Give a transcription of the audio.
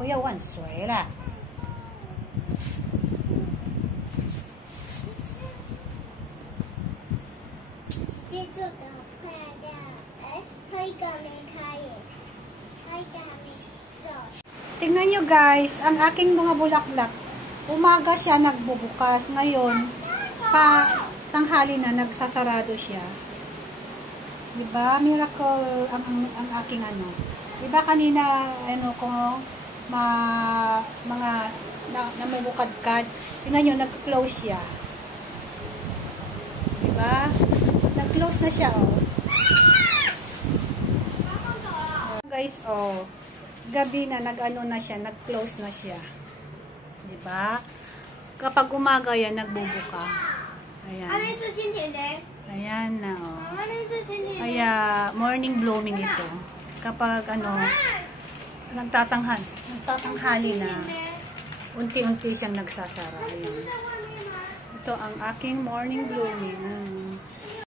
不要忘水了。接这个漂亮，哎，可以搞没开耶，可以搞没走。 Tingnan nyo guys, ang aking mga bulaklak. Umaga siya nagbubukas. Ngayon, tanghali na nagsasarado siya. Diba? Miracle ang aking ano. Diba kanina, ano ko, mga namumukadkad. Tingnan nyo, nag-close siya. Diba? Nag-close na siya, oh. Guys, oh. Gabi na, nag-ano na siya, nag-close na siya. Diba? Kapag umaga yan, nagbubuka. Ayan. Ano ito sinili? Ayan na, oh. Ano ito sinili? Kaya, morning blooming ito. Kapag, ano, nagtatanghali na, unti-unti siyang nagsasara. Ayan. Ito ang aking morning blooming.